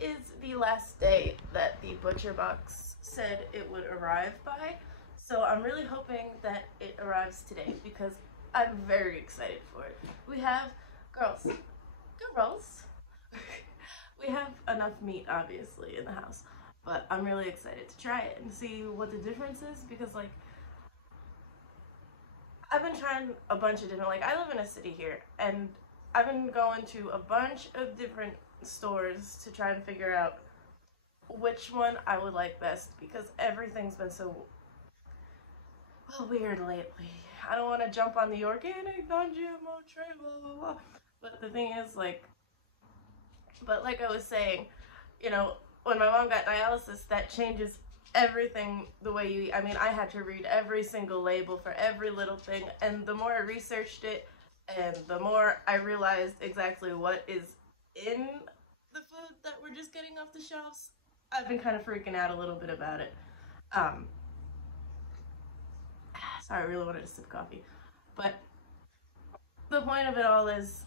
is the last day that the butcher box said it would arrive by, so I'm really hoping that it arrives today because I'm very excited for it. We have, girls, we have enough meat obviously in the house, but I'm really excited to try it and see what the difference is because, like, I've been trying a bunch of different, like, I live in a city here and I've been going to a bunch of different stores to try and figure out which one I would like best because everything's been so weird lately. I don't want to jump on the organic, non-GMO train, blah, blah, blah. But the thing is, like I was saying, you know, when my mom got dialysis, that changes everything the way you eat. I mean, I had to read every single label for every little thing, and the more I researched it, and the more I realized exactly what is in the food that we're just getting off the shelves, I've been kind of freaking out a little bit about it. Sorry, I really wanted a sip of coffee. But the point of it all is,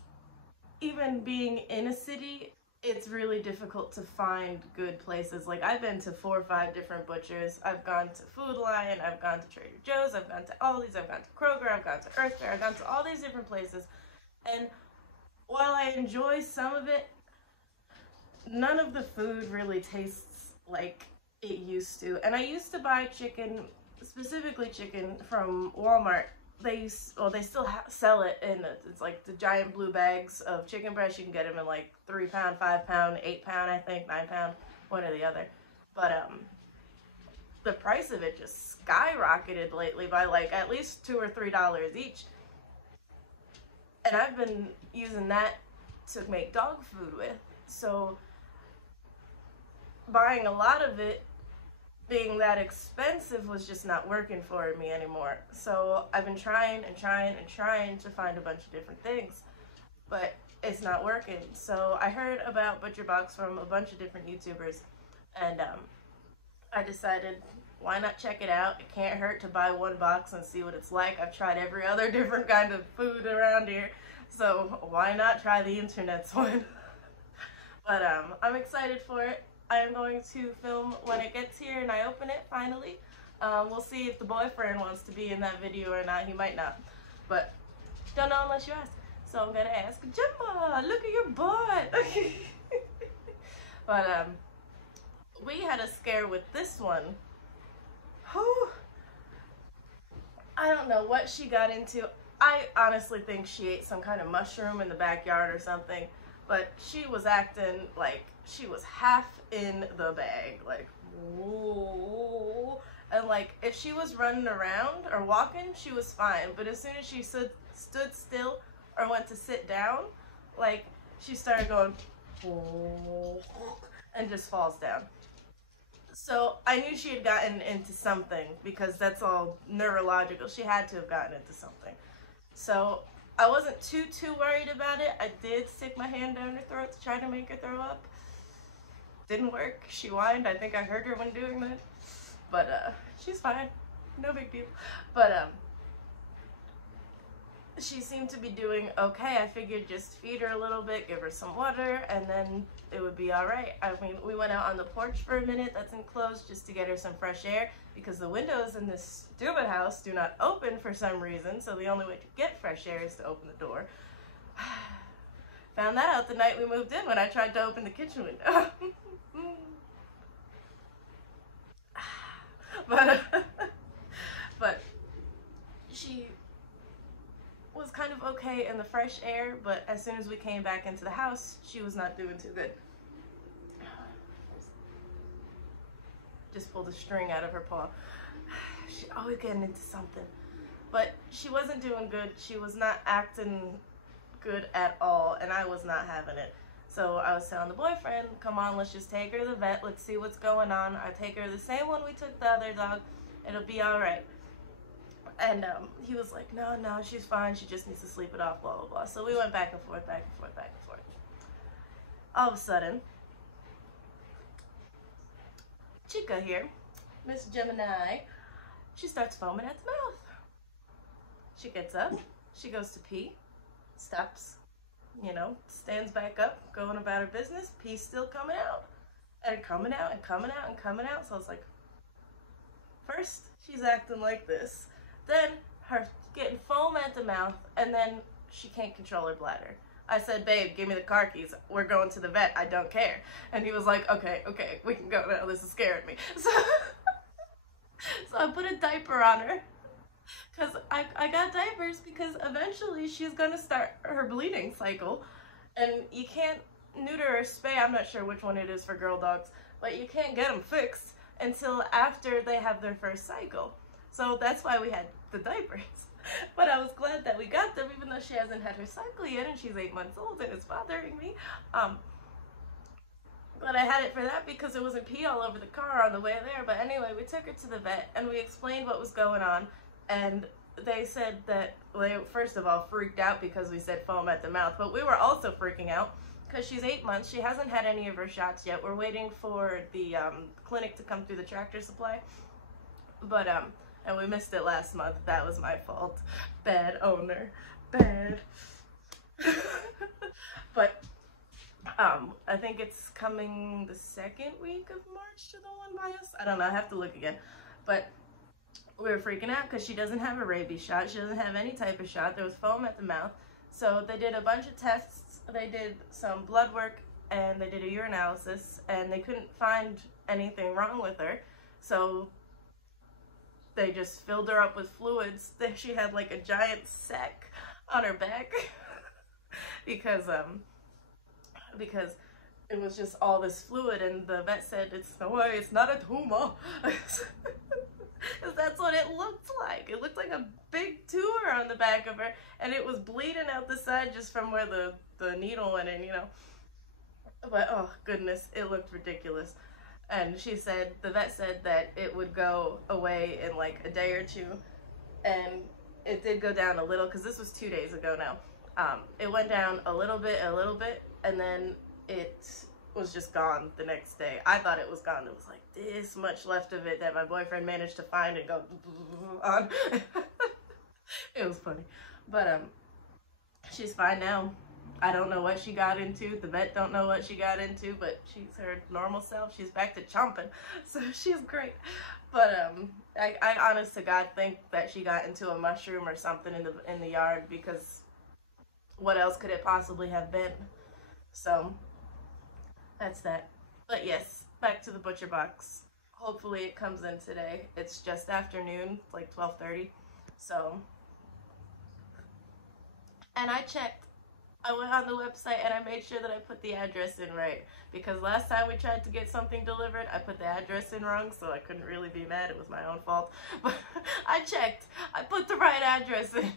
even being in a city, it's really difficult to find good places. Like, I've been to 4 or 5 different butchers. I've gone to Food Lion, I've gone to Trader Joe's, I've gone to Aldi's, I've gone to Kroger, I've gone to Earth Fare, I've gone to all these different places. And while I enjoy some of it, none of the food really tastes like it used to. And I used to buy chicken, specifically chicken, from Walmart. They still sell it in, it's like the giant blue bags of chicken breast. You can get them in like 3 pound, 5 pound, 8 pound, I think, 9 pound, one or the other. But the price of it just skyrocketed lately by like at least $2 or $3 each. And I've been using that to make dog food with. So buying a lot of it, being that expensive, was just not working for me anymore. So I've been trying and trying and trying to find a bunch of different things, but it's not working. So I heard about Butcher Box from a bunch of different YouTubers, and I decided, why not check it out? It can't hurt to buy 1 box and see what it's like. I've tried every other different kind of food around here, so why not try the internet's one? But I'm excited for it. I am going to film when it gets here and I open it finally. We'll see if the boyfriend wants to be in that video or not. He might not, but don't know unless you ask. So I'm gonna ask, Gemma, look at your butt. But we had a scare with this one. Whew. I don't know what she got into. I honestly think she ate some kind of mushroom in the backyard or something, but she was acting like she was half in the bag, like, whoa. And like, if she was running around or walking, she was fine, but as soon as she stood still or went to sit down, like, she started going, whoa, and just falls down. So I knew she had gotten into something because that's all neurological. She had to have gotten into something. So I wasn't too worried about it. I did stick my hand down her throat to try to make her throw up. Didn't work. She whined. I think I heard her when doing that. But she's fine. No big deal. But she seemed to be doing okay. I figured just feed her a little bit, give her some water, and then it would be alright. I mean, we went out on the porch for a minute that's enclosed just to get her some fresh air because the windows in this stupid house do not open for some reason, so the only way to get fresh air is to open the door. Found that out the night we moved in when I tried to open the kitchen window. But she was kind of okay in the fresh air, but as soon as we came back into the house, she was not doing too good. Just pulled a string out of her paw. She's always getting into something. But she wasn't doing good. She was not acting good at all, and I was not having it. So I was telling the boyfriend, come on, let's just take her to the vet. Let's see what's going on. I take her to the same one we took the other dog. It'll be all right. And he was like, no, she's fine. She just needs to sleep it off, blah, blah, blah. So we went back and forth, back and forth, back and forth. All of a sudden, Chica here, Miss Gemini, she starts foaming at the mouth. She gets up, she goes to pee, stops, you know, stands back up, going about her business, pee's still coming out. and coming out and coming out and coming out. So I was like, first she's acting like this, then her getting foam at the mouth, and then she can't control her bladder. I said, babe, give me the car keys. We're going to the vet. I don't care. And he was like, okay, we can go now. This is scaring me. So I put a diaper on her. Because I got diapers because eventually she's going to start her bleeding cycle. And you can't neuter or spay. I'm not sure which one it is for girl dogs. But you can't get them fixed until after they have their first cycle. So that's why we had the diapers. But I was glad that we got them, even though she hasn't had her cycle yet and she's 8 months old and it's bothering me. But I had it for that because it wasn't pee all over the car on the way there. But anyway, we took her to the vet and we explained what was going on. And they said that, well, they first of all freaked out because we said foam at the mouth. But we were also freaking out because she's 8 months. She hasn't had any of her shots yet. We're waiting for the clinic to come through the Tractor Supply. But, and we missed it last month. That was my fault. Bad owner. Bad. But I think it's coming the second week of March to the one by us. I don't know. I have to look again. But we were freaking out because she doesn't have a rabies shot. She doesn't have any type of shot. There was foam at the mouth. So they did a bunch of tests. They did some blood work and they did a urinalysis and they couldn't find anything wrong with her. So they just filled her up with fluids. She had like a giant sack on her back because it was just all this fluid, and the vet said, it's no way, it's not a tumor. Because that's what it looked like. It looked like a big tumor on the back of her, and it was bleeding out the side just from where the needle went in, you know. But oh goodness, it looked ridiculous. And she said, the vet said that it would go away in like a day or two. And it did go down a little, because this was 2 days ago now. It went down a little bit, and then it was just gone the next day. I thought it was gone. There was like this much left of it that my boyfriend managed to find and go on. It was funny. But she's fine now. I don't know what she got into. The vet don't know what she got into, but she's her normal self. She's back to chomping, so she's great. But I honest to God think that she got into a mushroom or something in the yard, because what else could it possibly have been? So that's that. But yes, back to the butcher box. Hopefully it comes in today. It's just afternoon, like 12:30. So, and I checked. I went on the website and I made sure that I put the address in right, because last time we tried to get something delivered, I put the address in wrong, so I couldn't really be mad. It was my own fault. But I checked. I put the right address in.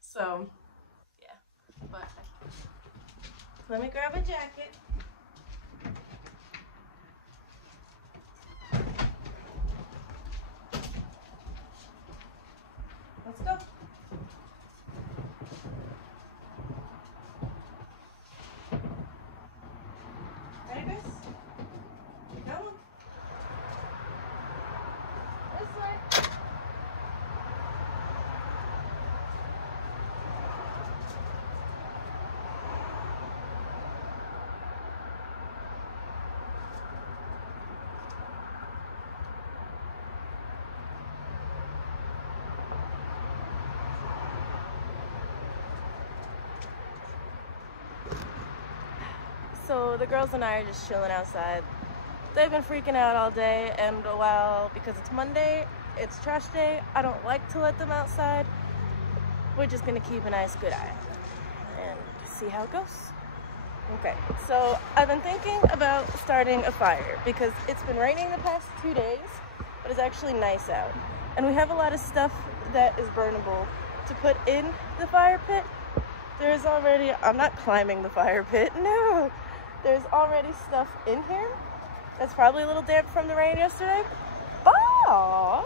So, yeah. But let me grab a jacket. Let's go. So the girls and I are just chilling outside. They've been freaking out all day, and while, because it's Monday, it's trash day, I don't like to let them outside. We're just gonna keep a nice good eye on them and see how it goes. Okay, so I've been thinking about starting a fire because it's been raining the past 2 days, but it's actually nice out. And we have a lot of stuff that is burnable to put in the fire pit. There's already, I'm not climbing the fire pit, no! There's already stuff in here that's probably a little damp from the rain yesterday, but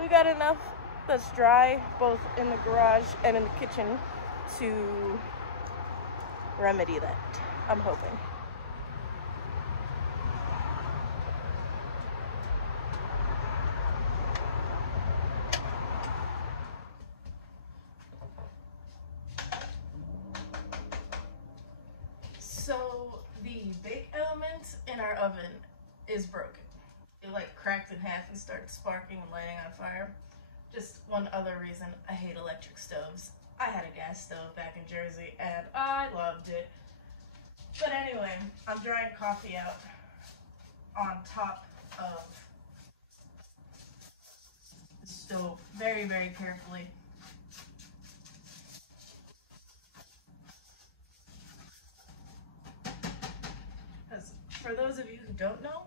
we got enough that's dry both in the garage and in the kitchen to remedy that, I'm hoping. So oven is broken. It like cracked in half and started sparking and lighting on fire. Just one other reason I hate electric stoves. I had a gas stove back in Jersey and I loved it. But anyway, I'm drying coffee out on top of the stove very, very carefully. Because for those of you who don't know,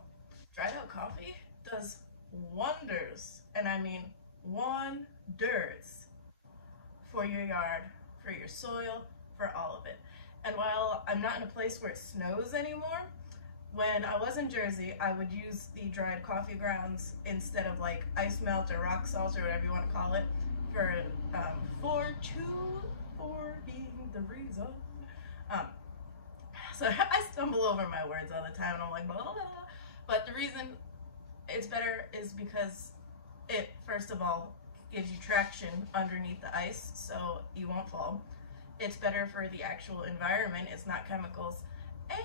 dried out coffee does wonders, and I mean wonders, for your yard, for your soil, for all of it. And while I'm not in a place where it snows anymore, when I was in Jersey, I would use the dried coffee grounds instead of like ice melt or rock salt or whatever you want to call it for being the reason. So I stumble over my words all the time and I'm like blah, blah, blah. But the reason it's better is because it, first of all, gives you traction underneath the ice so you won't fall. It's better for the actual environment, it's not chemicals. And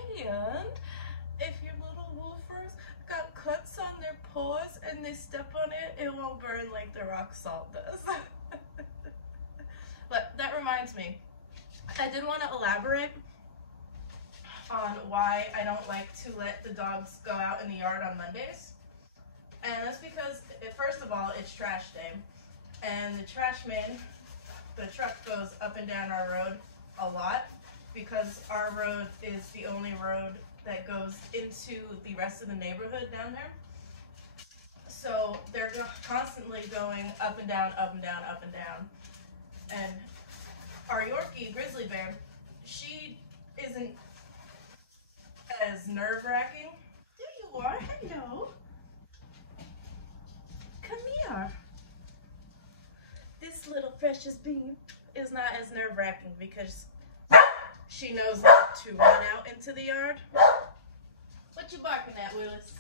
if your little woofers got cuts on their paws and they step on it, it won't burn like the rock salt does. But that reminds me, I did want to elaborate on why I don't like to let the dogs go out in the yard on Mondays. And that's because, first of all, it's trash day. And the trash man, the truck goes up and down our road a lot because our road is the only road that goes into the rest of the neighborhood down there. So they're constantly going up and down, up and down, up and down. And our Yorkie grizzly bear, she isn't as nerve-wracking. There you are, hello. Come here. This little precious bean is not as nerve-wracking because she knows not to run out into the yard. What you barking at, Willis?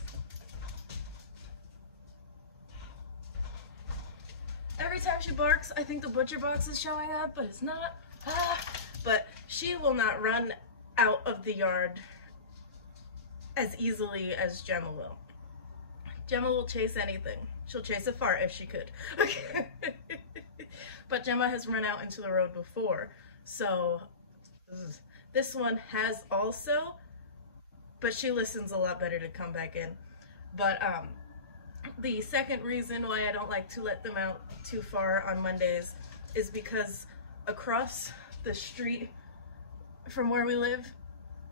Every time she barks, I think the butcher box is showing up, but it's not. But she will not run out of the yard as easily as Gemma will. Gemma will chase anything. She'll chase a fart if she could. But Gemma has run out into the road before, so this one has also, but she listens a lot better to come back in. But the second reason why I don't like to let them out too far on Mondays is because across the street from where we live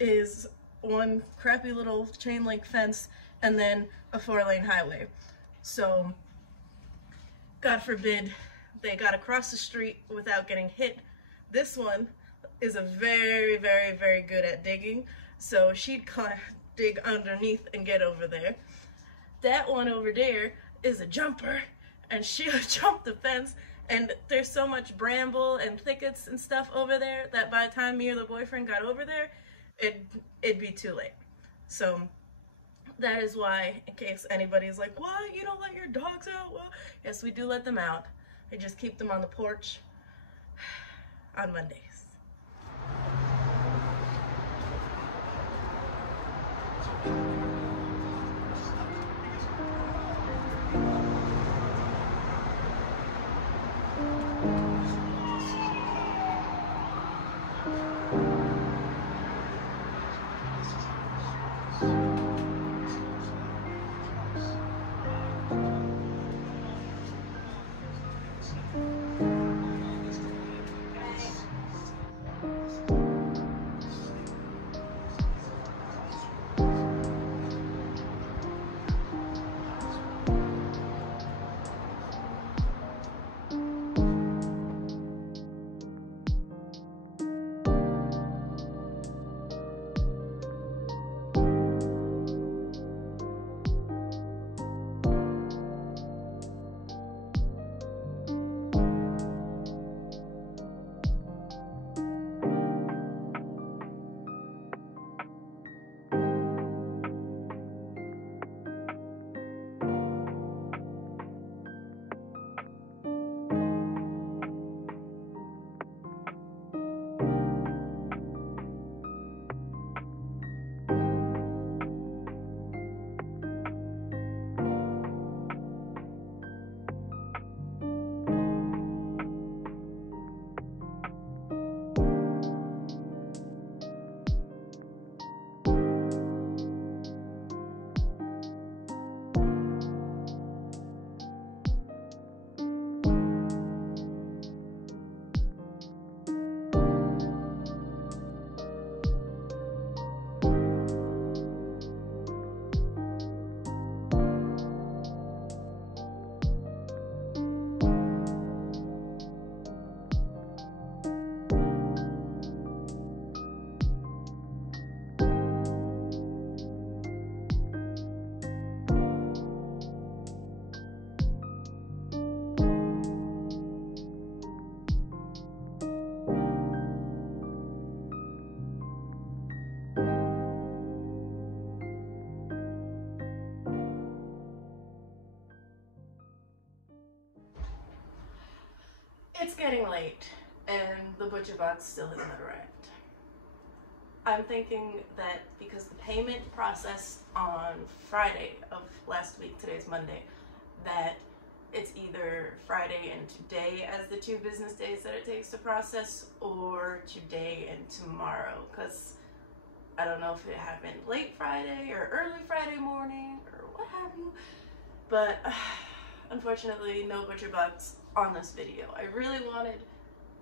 is one crappy little chain link fence and then a 4-lane highway. So, God forbid they got across the street without getting hit. This one is a very, very, very good at digging, so she'd dig underneath and get over there. That one over there is a jumper, and she'll jump the fence, and there's so much bramble and thickets and stuff over there that by the time me or the boyfriend got over there, it'd be too late. So that is why, in case anybody's like, what, you don't let your dogs out? Well, yes, we do let them out. I just keep them on the porch on Mondays. It's getting late and the butcher box still has not arrived. I'm thinking that because the payment processed on Friday of last week, today's Monday, that it's either Friday and today as the 2 business days that it takes to process, or today and tomorrow, because I don't know if it happened late Friday or early Friday morning or what have you, but unfortunately no butcher box on this video. I really wanted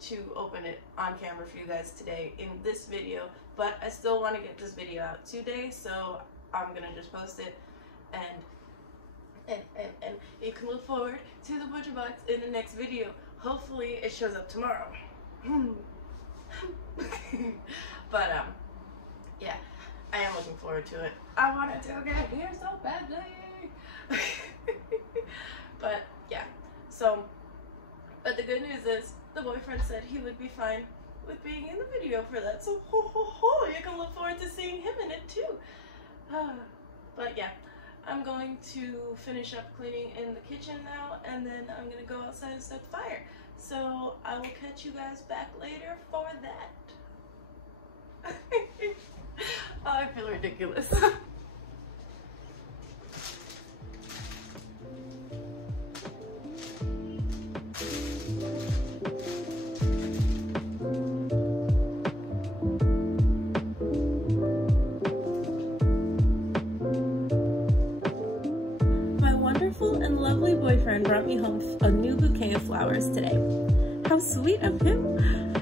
to open it on camera for you guys today in this video, but I still want to get this video out today, so I'm gonna just post it, and you can look forward to the butcher box in the next video. Hopefully it shows up tomorrow. But yeah, I am looking forward to it. I wanted to get here so badly. But yeah, but the good news is the boyfriend said he would be fine with being in the video for that, so you can look forward to seeing him in it too. But yeah, I'm going to finish up cleaning in the kitchen now, and then I'm gonna go outside and set the fire. So I will catch you guys back later for that. Oh, I feel ridiculous. And lovely boyfriend brought me home a new bouquet of flowers today. How sweet of him.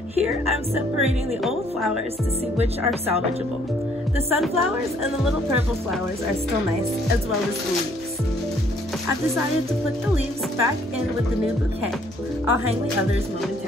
Here I'm separating the old flowers to see which are salvageable. The sunflowers and the little purple flowers are still nice, as well as the leaves. I've decided to put the leaves back in with the new bouquet. I'll hang the others momentarily.